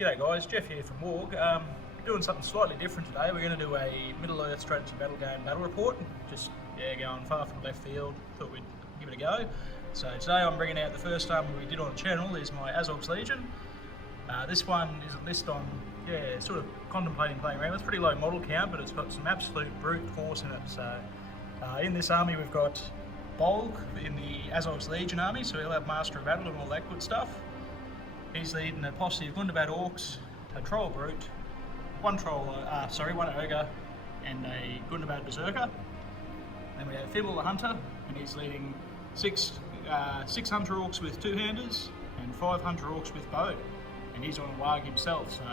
G'day guys, Jeff here from W.A.R.G. Doing something slightly different today. We're going to do a Middle-earth strategy battle game battle report. Just going far from left field, thought we'd give it a go. So today I'm bringing out the first army we did on the channel is my Azogs Legion. This one is a list on, sort of contemplating playing around. It's pretty low model count, but it's got some absolute brute force in it. So in this army we've got W.A.R.G in the Azogs Legion army, so he'll have Master of Battle and all that good stuff. He's leading a posse of Gundabad Orcs, a Troll Brute, one Ogre, and a Gundabad Berserker. Then we have Fibble the Hunter, and he's leading six Hunter Orcs with two-handers and 5 Hunter Orcs with bow. And he's on W.A.R.G himself, so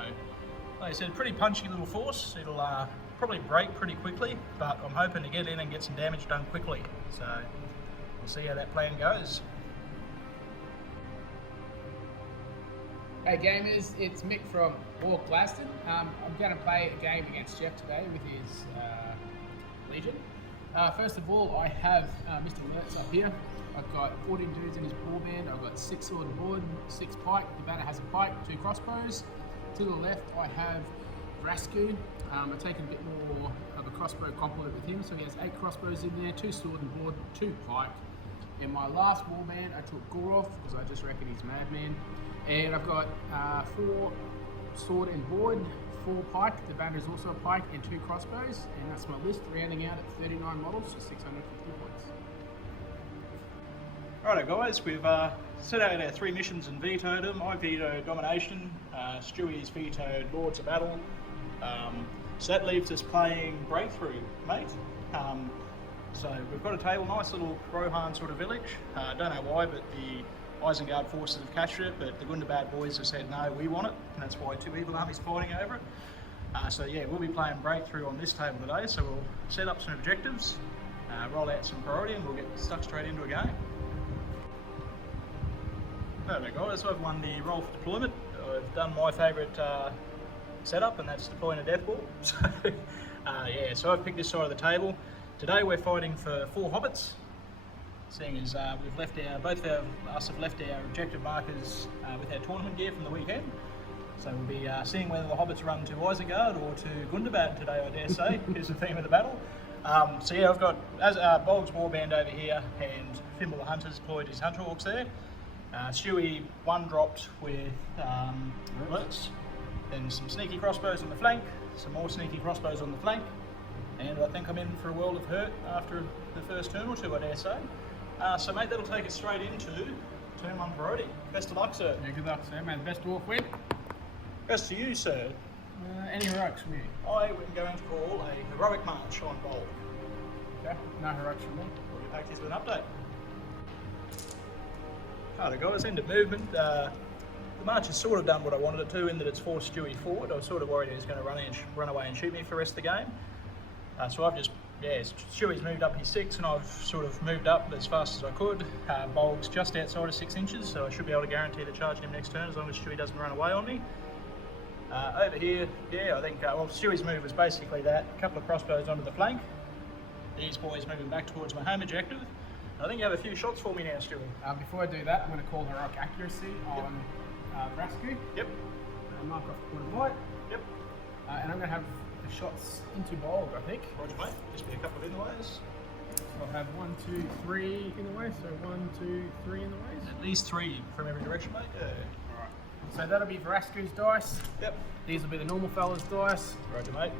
like I said, pretty punchy little force. It'll probably break pretty quickly, but I'm hoping to get in and get some damage done quickly. So we'll see how that plan goes. Hey gamers, it's Mick from W.A.R.G Glaston. I'm going to play a game against Jeff today with his Legion. First of all, I have Mr. Alerts up here. I've got 14 dudes in his ball band. I've got 6 sword and board, 6 pike. The banner has a pike, 2 crossbows. To the left, I have W.A.R.G. I've taken a bit more of a crossbow complement with him, so he has 8 crossbows in there, 2 sword and board, 2 pike. In my last wall band, I took Goroth because I just reckon he's madman. And I've got 4 sword and board, 4 pike, the banner is also a pike, and 2 crossbows, and that's my list, rounding out at 39 models for 650 points. Righto guys, we've set out our 3 missions and vetoed them. I vetoed Domination, Stewie's vetoed Lords of Battle, so that leaves us playing Breakthrough, mate. So we've got a table, nice little Rohan sort of village. Don't know why, but the Isengard forces have captured it, but the Gundabad boys have said no, we want it, and that's why 2 evil armies fighting over it. So yeah, we'll be playing Breakthrough on this table today, so we'll set up some objectives, roll out some priority, and we'll get stuck straight into a game. Alright guys, I've won the roll for deployment. I've done my favourite setup, and that's deploying a death ball. So so I've picked this side of the table. Today we're fighting for 4 hobbits. Seeing as we've left both of us have left our objective markers with our tournament gear from the weekend. So we'll be seeing whether the hobbits run to Isengard or to Gundabad today, I dare say, is the theme of the battle. So yeah, I've got W.A.R.G's warband over here, and Fibble the Hunter's deployed his Hunter Orcs there. Stewie 1-dropped with alerts, then some sneaky crossbows on the flank, some more sneaky crossbows on the flank, and I think I'm in for a world of hurt after the first turn or 2, I dare say. So mate, that'll take us straight into turn 1 priority. Best of luck, sir. Yeah, good luck, sir. May the best dwarf win. Best to you, sir. Any heroics from you? I am going to call a heroic march on W.A.R.G. Okay, no heroics from me. We'll get back to you with an update. Alright guys, end of movement. The march has sort of done what I wanted it to, in that it's forced Stewie forward. I was sort of worried he was going to run away and shoot me for the rest of the game. So I've just, Stewie's moved up his 6, and I've sort of moved up as fast as I could. W.A.R.G's just outside of 6 inches, so I should be able to guarantee to charge him next turn as long as Stewie doesn't run away on me. Over here, I think, Stewie's move was basically that. A couple of crossbows onto the flank. These boys moving back towards my home objective. I think you have a few shots for me now, Stewie. Before I do that, I'm going to call heroic accuracy on W.A.R.G. Yep. Mark off the quarter light. Yep. And I'm going to have the shots into W.A.R.G, I think. Roger, mate. Just be a couple of in the ways. So I'll have 1, 2, 3 in the way. So 1, 2, 3 in the ways. At least 3 from every direction, mate. Yeah. Alright. So that'll be W.A.R.G's dice. Yep. These will be the normal fella's dice. Roger, mate.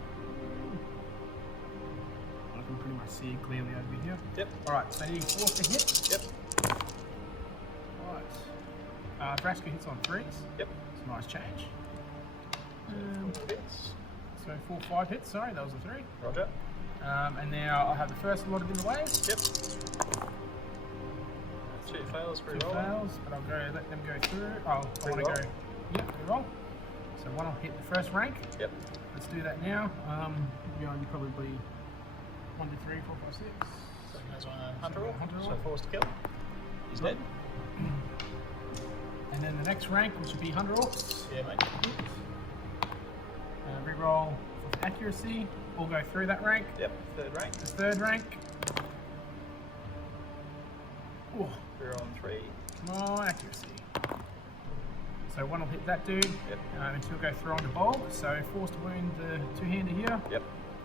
I can pretty much see it clearly over here. Yep. Alright, so needing 4 to hit. Yep. Alright. W.A.R.G hits on 3s. Yep. It's a nice change. 4 hits. So 4, 5 hits, sorry, that was a 3. Roger. And now I'll have the first lot in the waves. Yep. 2 fails, 3 2 roll. fails, but I'll let them go through. Oh, I want to go. Yep, reroll. So 1 will hit the first rank. Yep. Let's do that now. Beyond probably 1 to 3, 4, 5, 6. So he goes on a Hunter Orc, Hunter so Orc. forced to kill. He's dead. And then the next rank, which would be Hunter Orcs. Yeah, mate. Reroll for accuracy. We'll go through that rank. Yep, 3rd rank. The 3rd rank. Ooh. Reroll on 3. Come on, accuracy. So one will hit that dude, Yep. and two will go through onto Bulk. So forced to wound the two-hander here. Yep.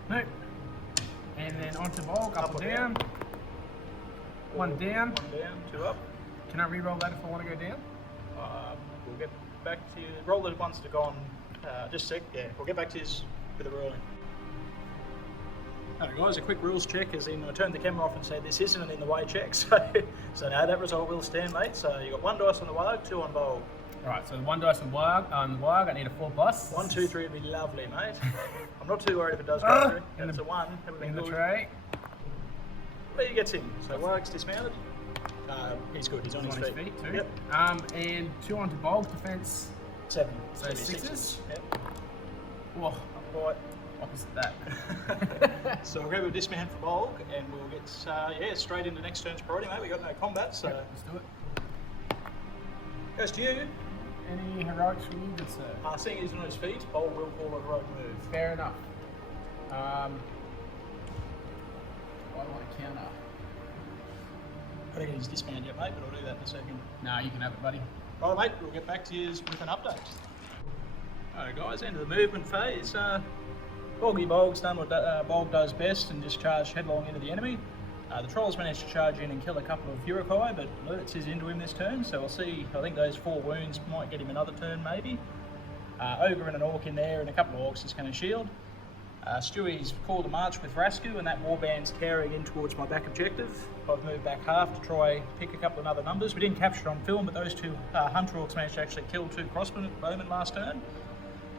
Nope. And then onto Bulk, up or or down. One down. One down, two up. Can I re-roll that if I want to go down? We'll get back to you. Roll the ones that are gone. Just a sec. Yeah, we'll get back to you with the ruling. Alright guys, a quick rules check as in I turned the camera off and said this isn't an in the way check, so no, that result will stand, mate. So you got 1 dice on the W.A.R.G, 2 on Bulk. Alright, so 1 dice on W.A.R.G, I need a 4 plus. 1, 2, 3 would be lovely, mate. I'm not too worried if it does go through. In That's the- a 1. That would be In the good. tray. But he gets in. So W.A.R.G's dismounted. He's good. He's on his feet. Too. Yep. And 2 onto Bulk, defense. 7. So be sixes? Yep. Whoa, Right. opposite that. So we'll go with dismount for Bulk, and we'll get straight into next turn's priority, mate. We got no combat, so Let's do it. goes to you. Any heroics from you, good sir? Seeing he's on his feet, Bulk will call a heroic move. Fair enough. I want to counter. I don't think he's dismounted yet, mate, but I'll do that in a second. No, you can have it, buddy. Right, mate, we'll get back to you with an update. Alright guys, end of the movement phase. Bulg's done what Bulg does best and just charged headlong into the enemy. The Trolls managed to charge in and kill a couple of Urukai, but Lurtz is into him this turn, so we'll see. I think those 4 wounds might get him another turn maybe. Ogre and an Orc in there and a couple of Orcs is going to shield. Stewie's called a march with Rasku and that warband's carrying in towards my back objective. I've moved back half to try pick a couple of other numbers. We didn't capture it on film, but those 2 Hunter Orcs managed to actually kill 2 crossbowmen last turn.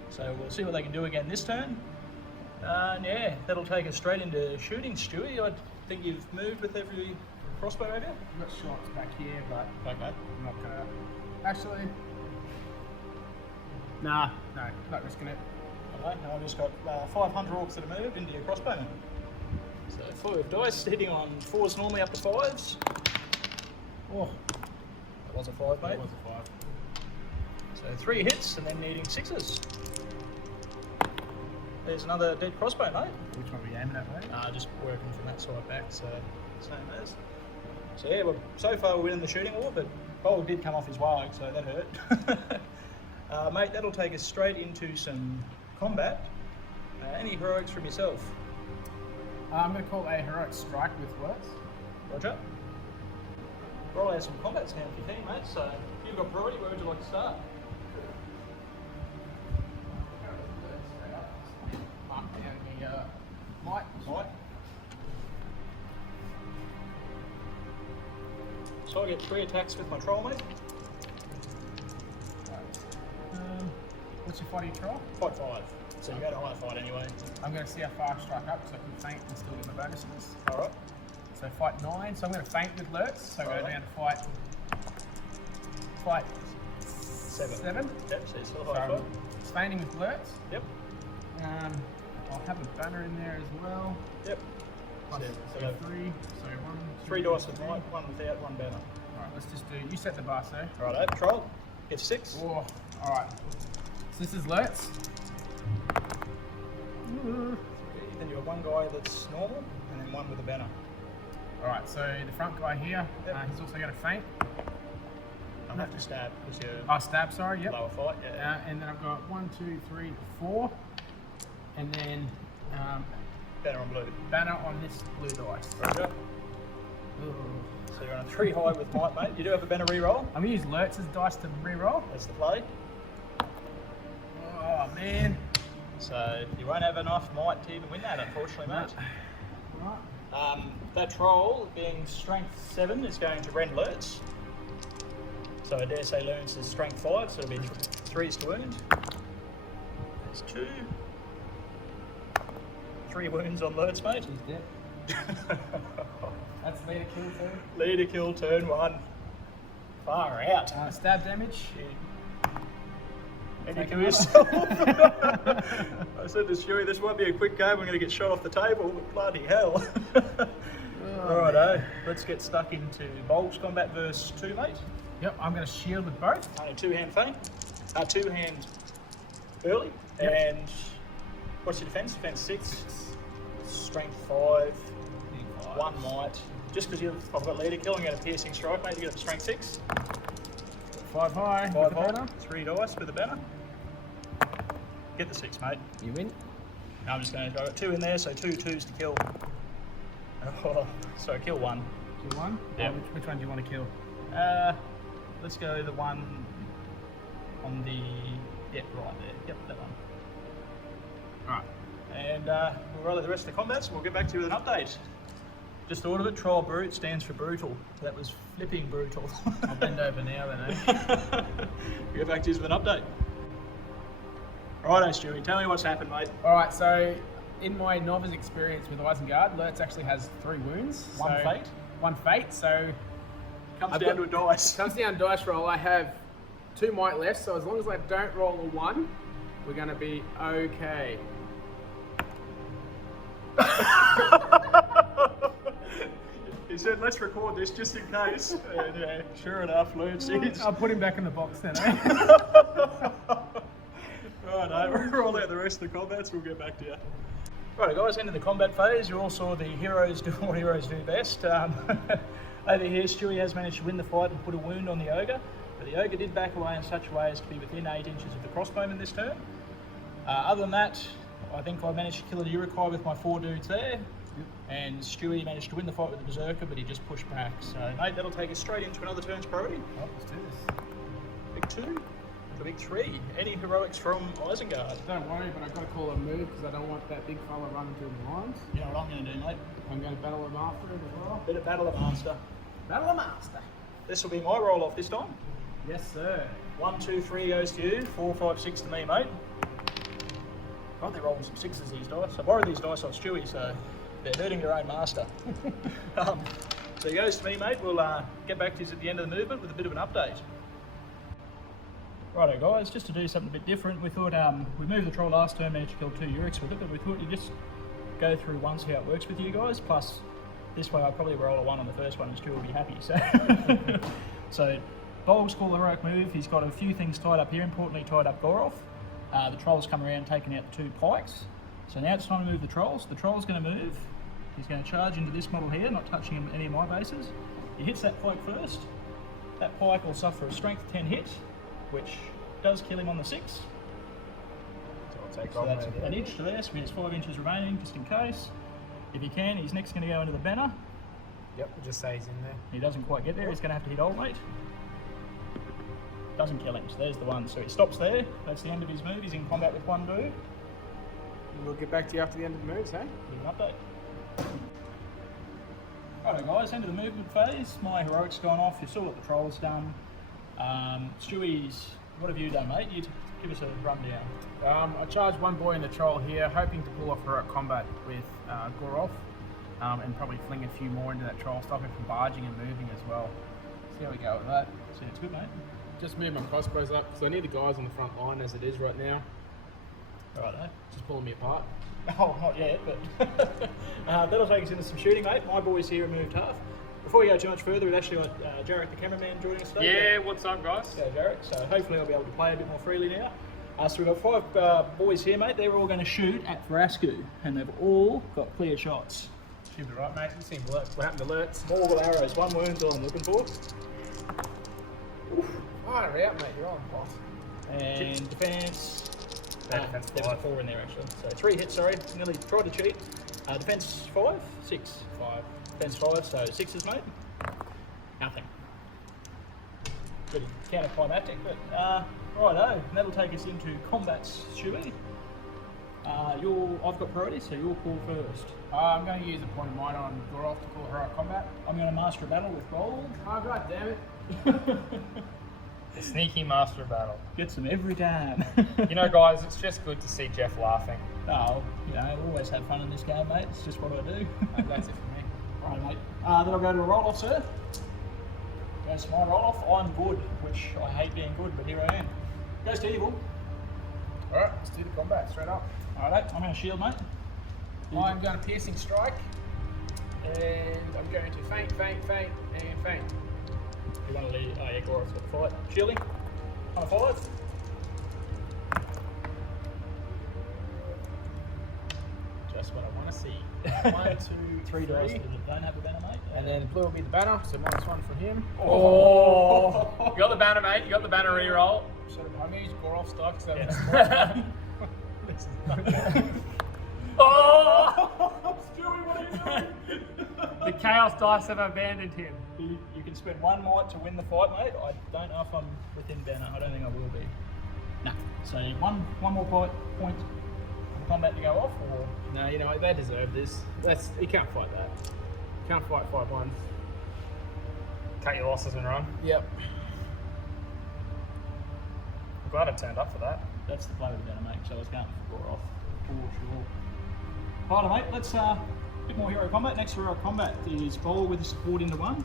So we'll see what they can do again this turn. And yeah, that'll take us straight into shooting. Stewie, I think you've moved with every crossbow, have you? I've got shots back here, but Okay. I'm not gonna. Actually, nah, no, not risking it. Alright, now I've just got 500 Orcs that have moved into your crossbowmen. So 5 dice, hitting on 4s normally up to 5s. Oh, that was a 5, mate. It was a 5. So 3 hits and then needing 6s. There's another dead crossbow, mate. Which one are we aiming at, mate? Just working from that side back, so same as. So yeah, well, so far we're winning the shooting war, but Bulg did come off his W.A.R.G, so that hurt. Mate, that'll take us straight into some combat. Any heroics from yourself? I'm going to call a heroic strike with words. Roger. Roll out some combats now for your team, mate, so you've got priority, where would you like to start? Mike. So I get 3 attacks with my troll, mate. What's your fighting troll? Fight 5. So you go to higher fight anyway. I'm going to see how far I strike up so I can feint and still get my bonuses. Alright. So fight 9, so I'm going to feint with Lurtz, so go down to fight 7. Yep, so you're still So higher fight. I'm feinting with Lurtz. Yep. I'll have a banner in there as well. Yep. Plus, So so 3, so 1, 3 dice with Mike, 1 without, 1 banner. Alright, let's just do, you set the bar, sir. Righto, troll. Get 6. Oh, alright. So this is Lurtz. Then you have 1 guy that's normal, and then 1 with a banner. Alright, so the front guy here, he's also going to feint. I'll have to stab because you're Oh, stab, sorry, yep. lower fight. Yeah. And then I've got 1, 2, 3, 4. And then Banner on blue. banner on this blue dice. Roger. So you're on a 3 high with Mike, mate. You do have a banner reroll. I'm going to use Lurtz's dice to reroll. That's the play. Oh, man. So you won't have enough might to even win that, unfortunately, mate. Right. That troll, being strength 7, is going to rend Lurtz. So I dare say Lurtz is strength 5, so it'll be 3s to wound. There's 2. 3 wounds on Lurtz, mate. He's dead. That's leader kill turn. Leader kill, turn 1. Far out. Stab damage. And you kill yourself. I said to Stewie, this won't be a quick game, we're going to get shot off the table, but bloody hell. Righto, let's get stuck into Bulg's combat verse 2, mate. Yep, I'm going to shield with both. Only 2-hand feint. 2-hand early. Yep. And what's your defense? Defense 6. Strength 5. 1 might. Just because I've got leader kill and get a piercing strike, mate, you get a strength 6. 5 high. 5 high. 3 dice with the banner. Get the 6, mate. You win. No, I'm just going to. I've got 2 in there, so 2 2s to kill. Oh, so kill 1. Kill 1? Yeah. Which one do you want to kill? Let's go the one on the. Yep, right there. Yep, that one. Alright. And we'll roll out the rest of the combats and we'll get back to you with an update. Just thought of it, Trial Brute stands for brutal. That was flipping brutal. I'll bend over now then, eh? We'll get back to you with an update. Righto, Stewie, tell me what's happened, mate. Alright, so in my novice experience with Isengard, Lurtz actually has 3 wounds. One fate? 1 fate, so... Comes down to a dice. Comes down to dice roll. I have 2 might left, so as long as I don't roll a 1, we're going to be okay. He said, let's record this just in case. And sure enough, Lurtz is. I'll put him back in the box then, eh? Righto, we'll roll out the rest of the combats, we'll get back to you. Right, guys, into the combat phase. You all saw the heroes do what heroes do best. Over here, Stewie has managed to win the fight and put a wound on the ogre, but the ogre did back away in such a way as to be within 8 inches of the crossbowman this turn. Other than that, I think I managed to kill a Urukai with my 4 dudes there, and Stewie managed to win the fight with the Berserker, but he just pushed back. So, mate, that'll take us straight into another turn's priority. Oh, let's do this. Big 2, the big 3. Any heroics from Isengard? Don't worry, but I've got to call a move because I don't want that big fella running through the lines. You know what I'm going to do, mate? I'm going to battle him after it as well. Bit of Battle of Master. Battle of Master. This will be my roll off this time. Yes, sir. 1, 2, 3 goes to you. 4, 5, 6 to me, mate. God, they're rolling some 6s these dice. I borrowed these dice off Stewie, so they're hurting their own master. So he goes to me, mate. We'll get back to you at the end of the movement with a bit of an update. Righto, guys, just to do something a bit different, we thought we moved the troll last turn, managed to kill 2 Uriks with it, but we thought we'd just go through one, see how it works with you guys. Plus, this way I'll probably roll a 1 on the first one and Stu will be happy. So Bolg's called the heroic move. He's got a few things tied up here, importantly tied up Goroth. The troll's come around taking out the 2 pikes. So now it's time to move the trolls. The troll's going to move. He's going to charge into this model here, not touching any of my bases. He hits that pike first. That pike will suffer a strength 10 hit, which does kill him on the 6. So I'll take So that's an inch to there, so he has 5 inches remaining, just in case. If he can, he's next going to go into the banner. Yep, we'll just say he's in there. He doesn't quite get there, he's going to have to hit old mate. Doesn't kill him, so there's the 1. So he stops there, that's the end of his move, he's in combat with 1 dude. We'll get back to you after the end of the moves, eh? Give an update. Righto guys, into the movement phase. My heroic's gone off, you saw what the troll's done. Stewie's, what have you done, mate? You give us a rundown. I charged 1 boy in the troll here, hoping to pull off heroic combat with Goroth, and probably fling a few more into that troll, stop him from barging and moving as well. See how we go with that. Sounds good, mate. Just move my crossbows up, because I need the guys on the front line as it is right now. Righto. Just pulling me apart. Oh, not yet, but that'll take us into some shooting, mate. My boys here have moved half. Before we go too much further, we've actually got Jarek the cameraman joining us today. Yeah, what's up, guys? Yeah, Jarek. So hopefully I'll be able to play a bit more freely now. So we've got 5 boys here, mate. They're all going to shoot at Vrasku, and they've all got clear shots. Should be right, mate. You seem alert. What happened to alerts? Morgul arrows, 1 wound's all I'm looking for. Fire out, mate. You're on, boss. And defense. Defense there was a 4 in there actually. So 3 hits, sorry. Nearly tried to cheat. Defense 5? 6? 5. Defense 5, so 6s, mate. Nothing. Pretty counterclimactic, but righto. And that'll take us into combats, Stewie. I've got priority, so you'll call first. I'm going to use a point of mine on Goroth to call heroic combat. I'm going to master a battle with Bold. Oh, god damn it. The sneaky master battle. Gets them every time. You know, guys, it's just good to see Jeff laughing. Oh, you know, always have fun in this game, mate. It's just what I do. That's it for me. Alright, mate. Then I'll go to a roll-off, sir. Goes to my roll-off. I'm good, which I hate being good, but here I am. Goes to evil. Alright, let's do the combat straight up. Alright, I'm going to shield, mate. I'm going to piercing strike. And I'm going to feint, and feint. You want to lead? Oh yeah, Goroth's got the fight. Shielding. On a 5. That's what I want to see. 1, 2, 3 dice that don't have a banner, mate. And then blue will be the banner, so -1 for him. Oh! You got the banner, mate. You got the banner reroll. I'm going to use Gorov stock, so Yeah. Oh! Stewie, what are you doing? The chaos dice have abandoned him. You can spend 1 might to win the fight, mate. I don't know if I'm within banner. I don't think I will be. No. So one more point for combat to go off, or No, you know what? They deserve this. You can't fight that. Can't fight 5-1. Cut your losses and run. Yep. I'm glad I turned up for that. that's the play with the banner, mate. So I was going for off for sure. Righto, mate. Let's a bit more hero combat. Next hero combat is Bowl with support into 1.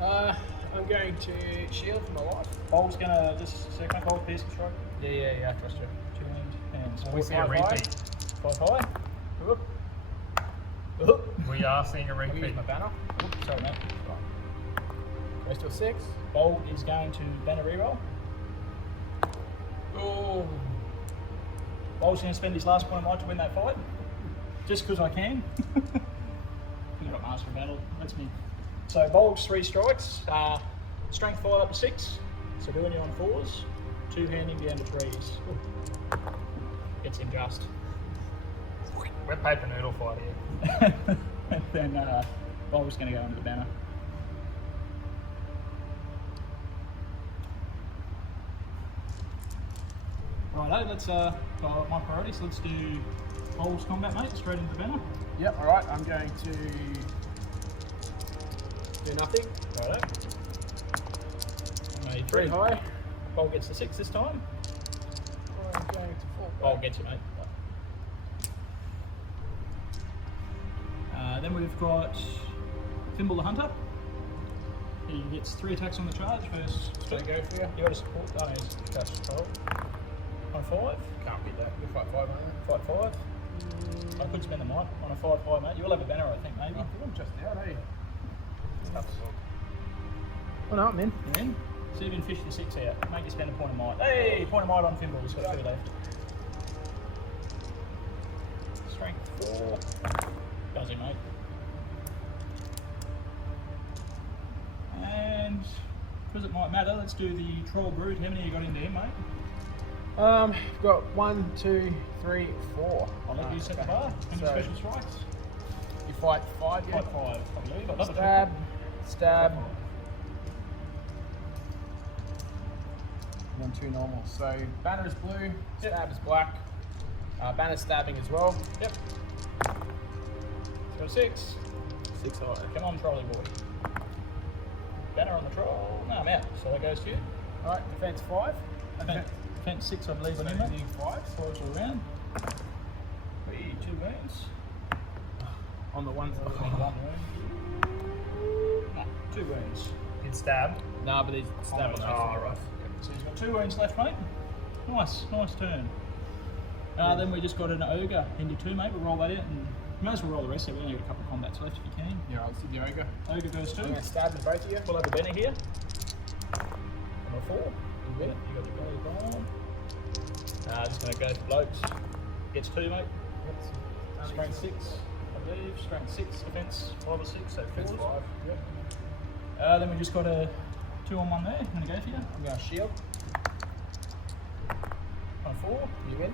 I'm going to shield for my life. Bowl's gonna just second Bowl piercing strike. Yeah, I trust you. 2 hands. We see a repeat. 5 high. Oop. We are seeing a I'll use repeat. my banner. Oops, sorry, mate. Goes to a 6. Bowl is going to banner reroll. Oh. Bowl's going to spend his last point of might to win that fight. Just because I can. We've got Master of Battle. That's me. So Bowl's 3 strikes. Strength 5 up to 6. So doing you on 4s. 2-handing down to 3s. Ooh. Gets him just. We're paper noodle fight here. And then Bowl's going to go into the banner. Righto, let's my priorities. Let's do Bowl's combat, mate. Straight into the banner. Yep, alright, I'm going to do nothing. Righto. Made 3 high. Bowl gets the 6 this time. I'm going to 4. Bowl gets you, mate. Then we've got Fimble the Hunter. He gets 3 attacks on the charge. First, Should I go for you? you got to support. Oh, he's just roll. On 5. Can't beat that. We'll fight 5 on that. Fight 5. I could spend the night on a 5 high, mate. You'll have a banner, I think, maybe. I'm just out, eh? Tough. Oh no, I'm in. You in? See if you can fish the 6 out. Make you spend a point of might. Hey, point of might on Fimble. He's got 2 left. Strength 4. Does he, mate? And because it might matter, let's do the Troll Brood. How many you got into him, mate? I've got 1, 2, 3, 4. I'll let you set the bar. How many So- special strikes? You fight 5, yeah? Fight 5, I believe. I'll double Stab, check. stab, Fight and then 2 normal. So banner is blue, stab is black. Banner stabbing as well. Yep. Got a 6. 6 high. Come on, Trolly boy. Banner on the troll. No, I'm out. So that goes to you. Alright, defense 5. Defense 6, I believe, on So him, mate. needing 5. 4's all around. 2 wounds. On the ones. One wound. No, 2 wounds. He'd stab. Nah, but he's stabbing. Oh, right. So he's got 2 wounds left, mate. Nice turn. Then we just got an ogre into 2, mate. We'll roll that out and you may as well roll the rest of it. We only got a couple of combats left if you can. Yeah, I'll see the ogre. Ogre goes 2. I'm going to stab them both of you. We'll have a banner here. On a 4. You got it. You got your belly on. Just going to go for blokes. Gets 2, mate. Strength 6, I believe. Strength 6, defense 5 or 6, so 4. Defense 5. Yep. Then we just got a 2 on 1 there. I'm going to go for you. I'm going to shield. On 4. You win.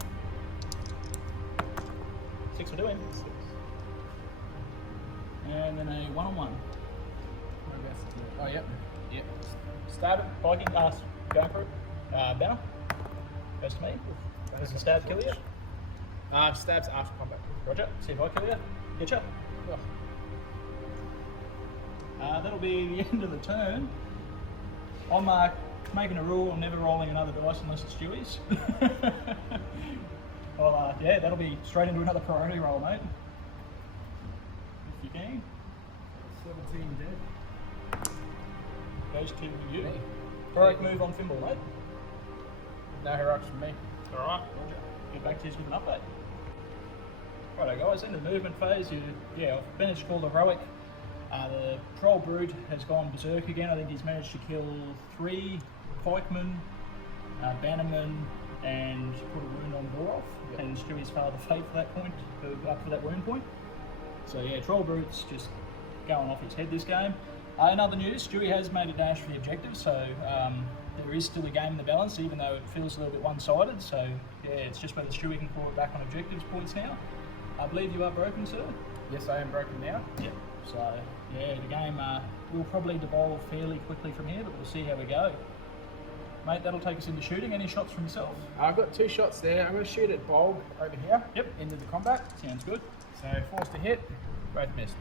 6 we're doing. And then a 1 on 1. Oh, yep. Yep. Stab it. Viking, going for it. Banner. Goes to me. Does the stab kill you? Stabs after combat. Roger. See if I kill you. Get you. Oh. That'll be the end of the turn. I'm making a rule. I'm never rolling another dice unless it's Stewie's. Well, yeah, that'll be straight into another priority roll, mate. If you can. 17 dead. Goes to you. Me. Heroic move on Fimble, mate. No heroics from me. Alright. Get back to you with an update. Righto guys, in the movement phase, I've managed to call the heroic. The Troll Brood has gone berserk again. I think he's managed to kill 3 pikemen, bannermen, and put a wound on Borov. Yep. And and Stewie's father fate for that point, for that wound point. So yeah, Troll Brute's just going off his head this game. In other news, Stewie has made a dash for the objective, so there is still a game in the balance, even though it feels a little bit one-sided. So yeah, it's just whether Stewie can claw it back on objectives points now. I believe you are broken, sir. Yes, I am broken now. Yep. So yeah, the game will probably devolve fairly quickly from here, but we'll see how we go. Mate, that'll take us into shooting. Any shots from yourself? I've got 2 shots there. I'm going to shoot at W.A.R.G over here. Yep. Into the combat. Sounds good. So forced to hit, both missed.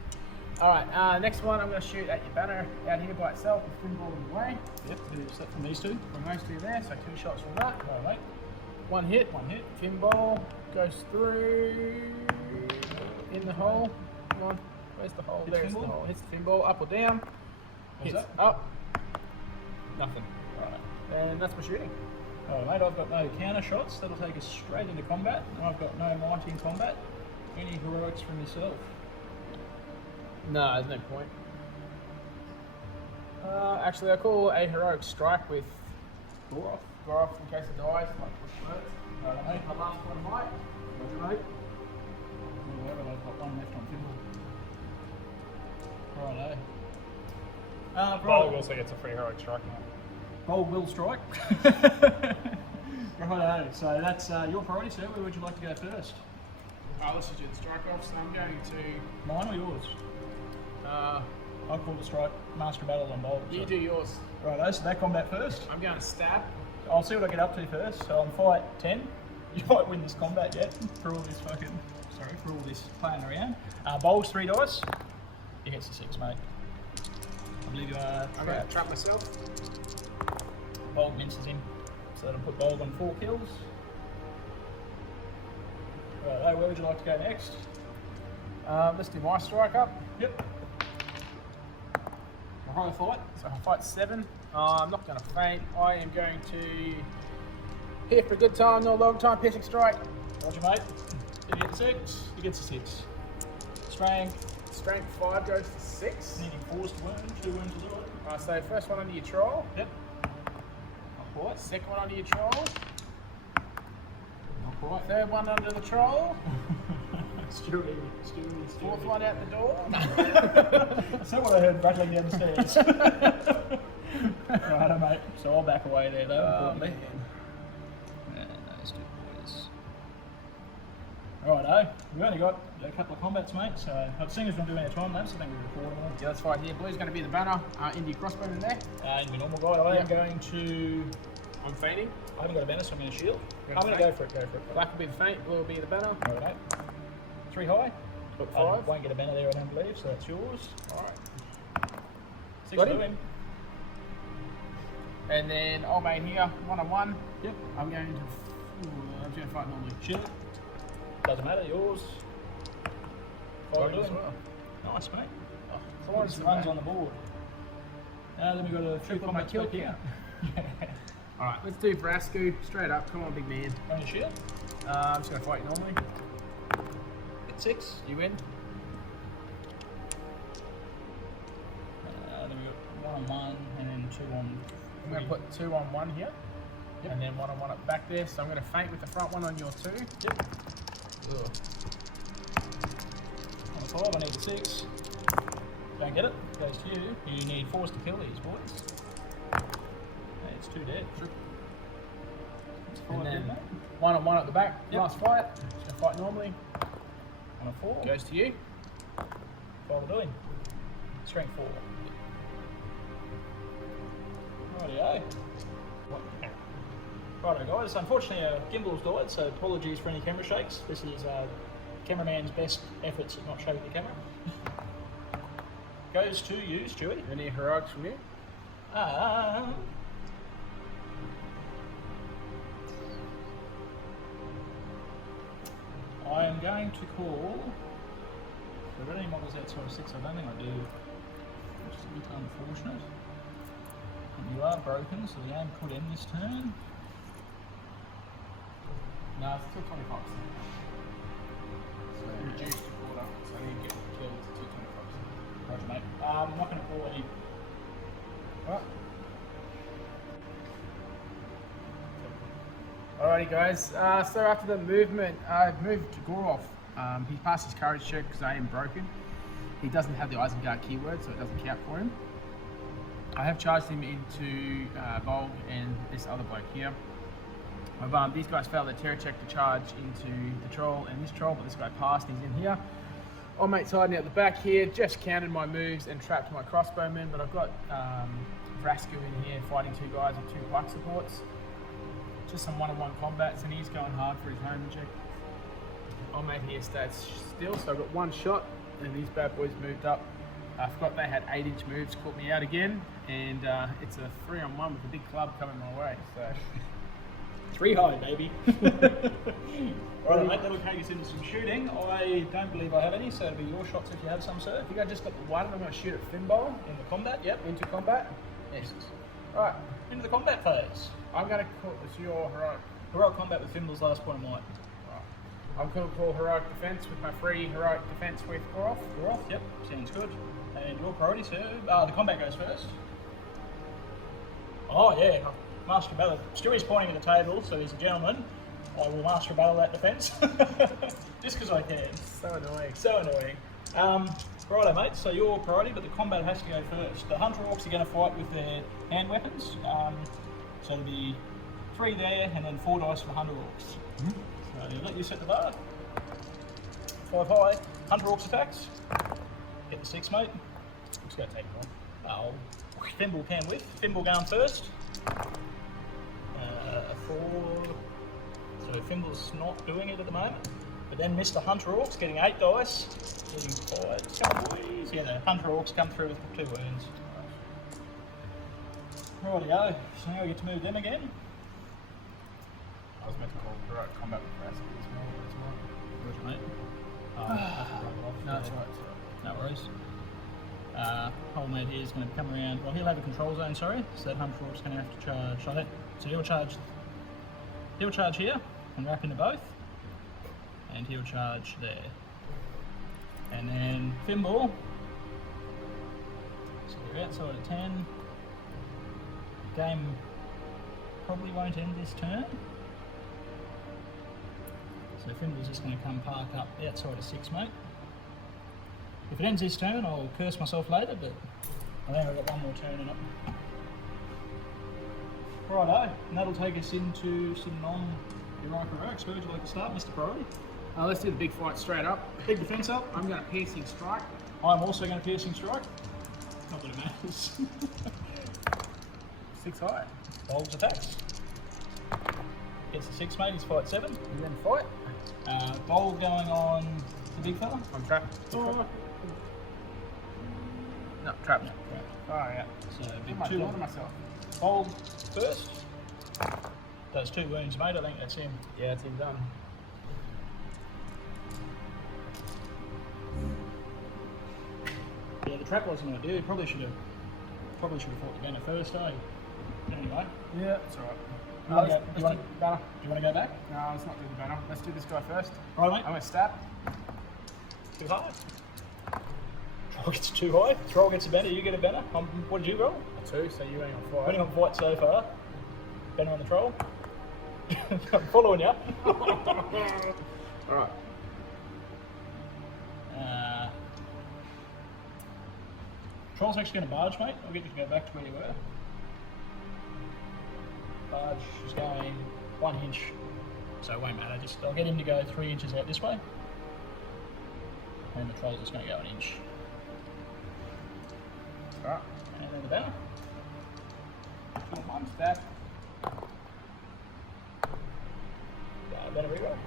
Alright, next one I'm going to shoot at your banner out here by itself with Finball in the way. Yep, is that from these two? From those 2 there, so 2 shots from that. All right, mate. One hit, Finball goes through in the hole. Come on, where's the hole? Hits There's the Finball? hole. Hits the Finball, up or down. What's Hits that? up. Nothing. Right. And that's my shooting. All right, mate, I've got no counter shots. That'll take us straight into combat. I've got no mighty in combat. Any heroics from yourself? No, there's no point. Actually, I call a heroic strike with Gore off. Goroff in case it dies, like push words. All right, mate. My last one of might. Roger, mate. Whatever, I've got one left on Finball. Righto. Bowler also gets a free heroic strike now. Bold will strike. Righto, so that's your priority, sir. Where would you like to go first? Let's just do the strike off, so I'm going to... Mine or yours? I call the strike master battle on bold. You so. do yours. Righto, so that combat first. I'm going to stab. I'll see what I get up to first. So on fight 10, you might win this combat yet for all this for all this playing around. Bowls 3 dice. He gets the 6, mate. I believe you are. I'm going to trap myself. Bold minces him, so that'll put Bold on 4 kills. Right, where would you like to go next? Let's do my strike up. Yep. A higher fight. So I fight 7. I'm not going to faint. I am going to hit for a good time, no long time, piercing strike. Roger, mate. Did you get the 6? He gets the 6. Strength 5 goes to 6. Needing 4s to wound, 2 wounds to do it. So first one under your troll. Yep. Not quite. Second one under your troll. Not quite. Third one under the troll. Stewie. Fourth one out the door. That's not what I heard rattling down the stairs. Righto, mate. So I'll back away there, though. Man. And those 2 boys. Righto. We've only got a couple of combats, mate. So I've seen us not doing our time lapse. I think we record them all. Yeah, that's fine. Here, blue's going to be the banner. Into your crossbow in there. In the normal guide, I am going to. I'm fainting. I haven't got a banner, so I'm going to shield. You're I'm gonna going to go for it. Black will be the feint. Blue will be the banner. Righto, mate. 3 high. Got I 5. won't get a banner there, I don't believe, so that's yours. Alright. 6 Got to him. him. And then old mate here, 1-on-1. Yep. I'm going to fight normally. Shield. Doesn't matter, yours. Got Five it as to him. well. Nice, mate. Come Runs on the board. Then we've got a few Triple my combats kill back here. Alright, let's do Brasku. Straight up. Come on, big man. On your shield. I'm just going to fight you normally. Hit 6. You win. Then we've got 1 on 1 and then 2 on. I'm going to put 2-on-1 here. Yep. And then 1-on-1 up back there. So I'm going to feint with the front one on your 2. Yep. Ugh. On the 5, I need a 6. Don't get it. Goes to you. You need 4s to kill these boys. Hey, it's 2 dead. It's 5 And dead, then mate. 1-on-1 at the back. Yep. Last fight. Just going to fight normally. On a 4. Goes to you. 5 to doing. Strength 4. Rightio. Righto guys, unfortunately our gimbal's died, so apologies for any camera shakes. This is cameraman's best efforts at not shaking the camera. Goes to you, Stewie. Any heroics from you? I am going to call. Have I got any models outside of 6? I don't think I do. Which is a bit unfortunate. And you are broken, so the game could end this turn. No, it's 225. So reduced to quarter. So I need to get killed to 225. Roger, mate. I'm not going to call any. Alright. Alrighty guys, so after the movement, I've moved to Gorov. He passed his courage check because I am broken. He doesn't have the Isengard keyword, so it doesn't count for him. I have charged him into W.A.R.G and this other bloke here. These guys failed their terror check to charge into the troll and this troll, but this guy passed, he's in here. Old mate's hiding out the back here, just counted my moves and trapped my crossbowmen, but I've got Vrasku in here fighting two guys with two pluck supports. Just some one-on-one combats, and he's going hard for his home check. Old mate here stayed still, so I've got one shot, and these bad boys moved up. I forgot they had 8-inch moves, caught me out again, and it's a 3-on-1 with a big club coming my way. So 3 high, baby. Alright, mate, that'll take us into some shooting. I don't believe I have any, so it'll be your shots if you have some, sir. I think I just got the one. I'm going to shoot at Finbowl. In the combat, yep. Into combat. Yes. Alright. Into the combat phase. I'm going to call this your heroic. Heroic combat with Fimble's last point of might. Right. I'm going to call heroic defense with my free heroic defense with Gorov. Gorov, yep, sounds good. And your priority, sir. The combat goes first. Oh yeah, master battle. Stewie's pointing at the table, so he's a gentleman. I will master battle that defense. Just because I can. So annoying. So annoying. Righto, mate, so your priority, but the combat has to go first. The Hunter Orcs are going to fight with their hand weapons. So it'll be 3 there, and then 4 dice for Hunter Orcs. So I'll let you set the bar. 5 high. Hunter Orcs attacks. Get the 6, mate. I'm just going to take it off. Fimble can whiff. Fimble going first. 4. So Fimble's not doing it at the moment. But then Mr. Hunter Orcs getting 8 dice. Getting 5. Come on, boys. Yeah, the Hunter Orcs come through with 2 wounds. Rightio. So now we get to move them again. I was meant to call heroic combat with Vrasku as well. Roger, mate. No, that's right. No worries. Old mate here is going to come around. Well, he'll have a control zone, sorry. So that Hunter Orc's going to have to charge. So he'll charge. He'll charge here and wrap into both. And he'll charge there. And then Fimble. So we're outside of 10. Game probably won't end this turn. So Fimble's just going to come park up outside of 6, mate. If it ends this turn, I'll curse myself later, but I think I've got one more turn in it. Righto, and that'll take us into some non-heroic heroics. Where would you like to start, Mr. Priority? Let's do the big fight straight up. Big defense up. I'm going to piercing strike. I'm also going to piercing strike. Not that it matters. 6 high. Bolgs attacks. Gets the 6, mate. He's fight 7. And then fight. Bolg going on the big fella. I'm trapped. Oh. No, trapped. No, right. Oh yeah. So big I'm 2 doing myself. Bolg first. Does 2 wounds, mate. I think that's him. Yeah, it's him done. Yeah, the trap wasn't going to do. Probably should have fought the banner first, eh? Anyway. Yeah, it's alright. Do you want to go back? No, let's not do the banner. Let's do this guy first. Right, mate. I'm going to stab. Too high. Troll gets 2 high. Troll gets a banner. You get a banner. What did you roll? A 2, so you ain't on fight. Winning on fight so far. Banner on the troll. I'm following you. Alright. Troll's actually going to barge, mate. I'll get you to go back to where you were. Barge is going 1 inch, so it won't matter. I'll get him to go 3 inches out this way, and the troll's just going to go 1 inch. Alright. And then the banner. 1 stab. Banner reroll.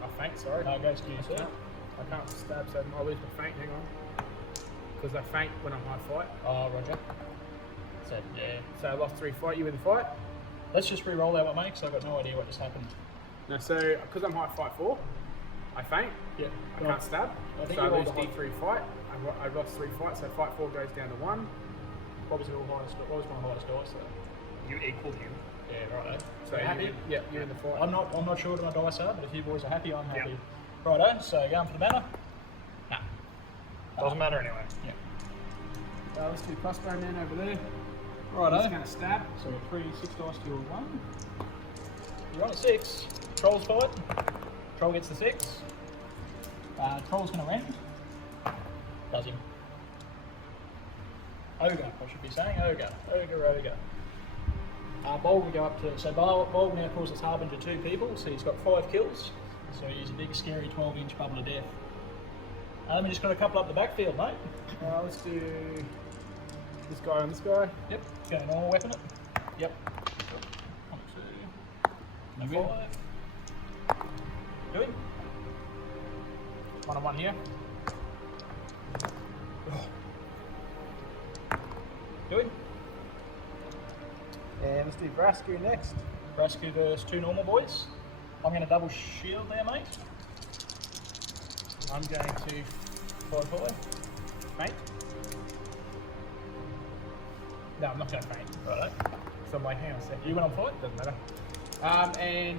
I feint, sorry. Goes to you, sir. I can't stab, so I lose my feint. Hang on. Because I feint when I'm high fight. Oh, roger. So, yeah. So I lost 3 fight. You win the fight. Let's just re-roll that one, mate, because I've got no idea what just happened. No, so because I'm high fight 4, I feint. Yeah. I can't stab. I think so you I rolled lose a high D3 fight. I lost 3 fights, so fight 4 goes down to 1. What was my highest dice, though? You equaled him. Yeah, right. So you happy? Yeah, you're in the fight. I'm not sure what my dice are, but if you boys are happy, I'm happy. Yep. Righto, so going for the banner. Doesn't matter anyway. Yeah. Let's do crossbow man over there. Righto. He's going to stab. So 3 6 dice to your 1. You're on a 6. Troll's fight. Troll gets the 6. Troll's going to rend. Does him. Ogre, I should be saying. Ogre. Bolg will go up to. So Bolg now calls us Harbinger 2 people, so he's got 5 kills. So he's a big, scary 12-inch bubble of death. We just got a couple up the backfield, mate. Let's do this guy and this guy. Yep. Go normal weapon it. Yep. 1, 2. No 5. Do it. 1 on 1 here. Do it. And let's do Vrasku next. Vrasku versus 2 normal boys. I'm going to double shield there, mate. I'm going to 5-5. Mate. No, I'm not going to faint. Righto. So my hand set. You went on fight? Doesn't matter. And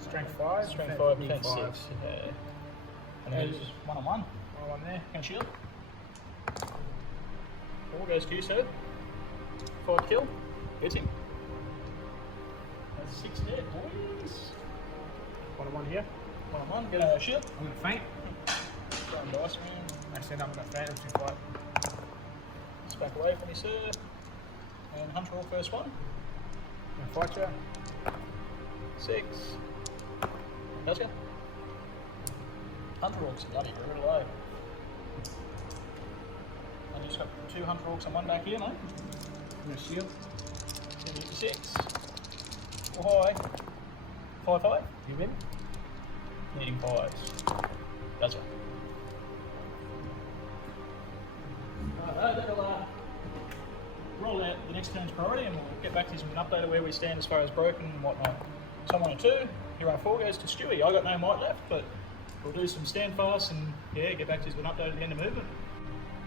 strength 5. Strength 5, defense 6. 5. Yeah. And then just 1 on 1. 1 on there. Can shield. 4 goes to you, sir. 5 kill. Hits him. That's 6 dead, boys. 1 on 1 here. 1 on 1. Get a shield. I'm going to faint. Throwing dice around. Actually, no, I'm going to faint. I'm just going to fight. Just back away from me, sir. And Hunter Orc first one. I'm going to fight you. 6. Does ya? Hunter Orcs are bloody brutal, eh? I just got 2 Hunter Orcs and 1 back here, mate. I'm going to shield. 6. Oh, high. 5-5. You win. Needing 5s. Does ya? That'll roll out the next turn's priority and we'll get back to you with an update of where we stand as far as broken and whatnot. So 1 and 2, hero 4 goes to Stewie. I got no might left, but we'll do some stand fast and yeah, get back to you with an update at the end of movement.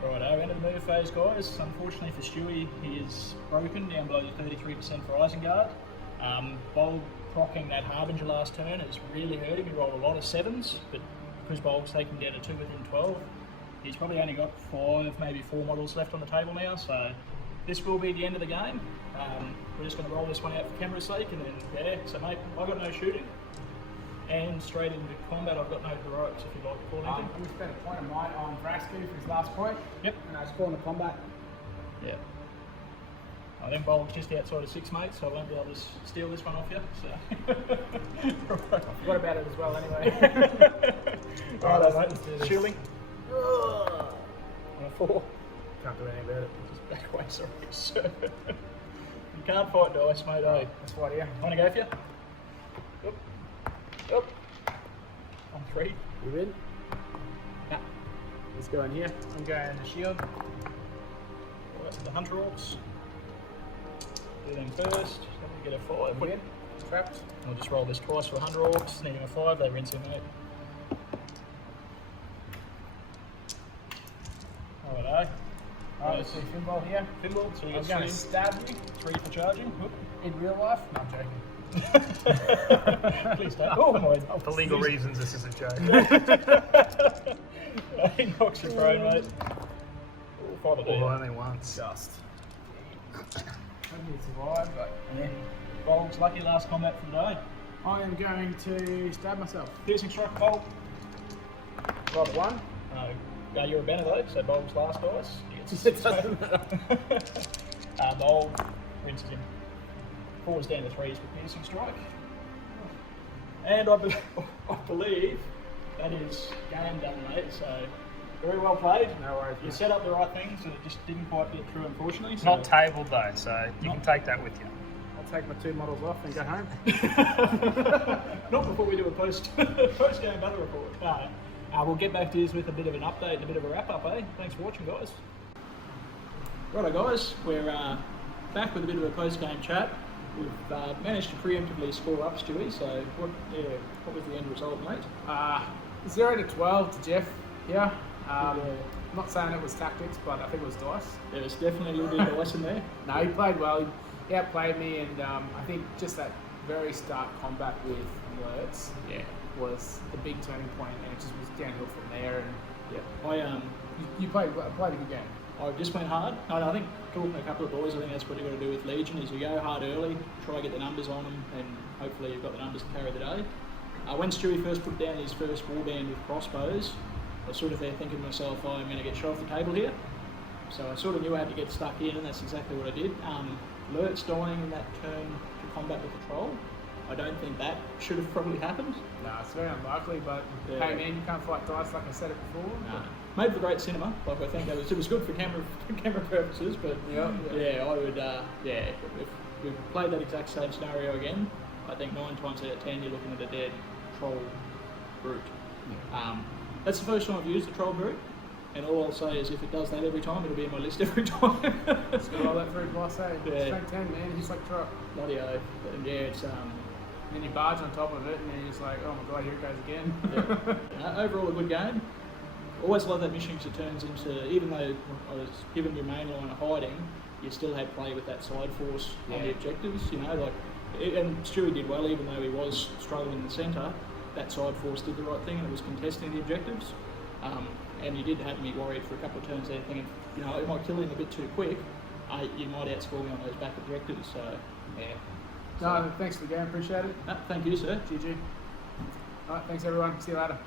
Righto, end of the move phase, guys. Unfortunately for Stewie, he is broken down below the 33% for Isengard. Bolg procking that Harbinger last turn has really hurt him. He rolled a lot of 7s, but because Bolg's taken down to 2 within 12, he's probably only got 5, maybe 4 models left on the table now, so this will be the end of the game. We're just going to roll this one out for camera's sake, and then, yeah, so mate, I've got no shooting. And straight into combat, I've got no heroics, if you'd like to call anything. We spent a point of mine on Vrasku for his last point. Yep. And I was calling the combat. Yeah. I think Bolg's just outside of 6, mate, so I won't be able to steal this one off you, so. I forgot about it as well anyway. Alright, let's do mate. this. Shielding. On a 4. Can't do anything about it. Just back away, sorry, sir. You can't fight dice, mate, eh? That's right here. Want to go for you? Up. Up. On 3. You win. Nah. Let's go in here. I'm going to shield. Alright, so the Hunter Orcs. Do them first. Let me get a 5. Win. Trapped. I'll just roll this twice for 100 Orcs. Needing a 5, they rinse him, mate. Alright, Alright, let's do Finball here. Pinball, so you I'm get going to stab you 3 for charging. Whoop. in real life. No, I'm joking. Please don't. Oh my. For legal reasons, this is a joke. He knocks your brain, mate. Oh, 5 Well, only once. Just. I need to survive, but And then Bolg's lucky last combat for the day. I am going to stab myself. Piercing strike, Bolg. Roll 1. No, you're a banner though, so Bolg's last dice. He gets It doesn't matter. Bolg rinses him. 4's down to 3s with piercing strike. And I believe that is game done, mate. So very well played. No worries. You set up the right things, and it just didn't quite get through, unfortunately. It's So. not tabled though, so you can take that with you. I'll take my 2 models off and go home. Not before we do a post-game battle report. We'll get back to you with a bit of an update and a bit of a wrap-up, eh? Thanks for watching, guys. Righto, guys. We're back with a bit of a post-game chat. We've managed to preemptively score up, Stewie, so what was the end result, mate? 0 to 12 to Jeff here. I'm not saying it was tactics, but I think it was dice. There was definitely a little bit of lesson there. No, he played well. He outplayed me, and I think just that very start combat with alerts was the big turning point, and it just was downhill from there. And Yeah, you played a good game. I just went hard. I think talking to a couple of boys, I think that's what you've got to do with Legion is you go hard early, try to get the numbers on them, and hopefully you've got the numbers to carry the day. When Stewie first put down his first warband with crossbows, I was sort of there thinking to myself, oh, I'm going to get shot off the table here. So I sort of knew I had to get stuck in, and that's exactly what I did. Lurtz dying in that turn to combat with the troll, I don't think that should have probably happened. No, it's very unlikely, but Yeah. hey man, you can't fight dice like I said it before. Made for great cinema. Like I think it was good for camera purposes, but Yeah. I would if we played that exact same scenario again, I think 9 times out of 10 you're looking at a dead troll brute. That's the first time I've used the troll brute, and all I'll say is if it does that every time, it'll be in my list every time. Just got all that through plus 8. Yeah. Strength 10, man, he's like truck. Bloody oath. And yeah, it's And then you barge on top of it, and then you're just like, oh my god, here it goes again. overall a good game. Always love that mission because it turns into, even though I was given your main line of hiding, you still had play with that side force on the objectives, you know, and Stewie did well, even though he was struggling in the centre, that side force did the right thing and it was contesting the objectives. And you did have me worried for a couple of turns there thinking, you know, it might kill him a bit too quick, you might outscore me on those back objectives, so yeah. No, thanks for the game, appreciate it. Thank you, sir. GG. Alright, thanks everyone, see you later.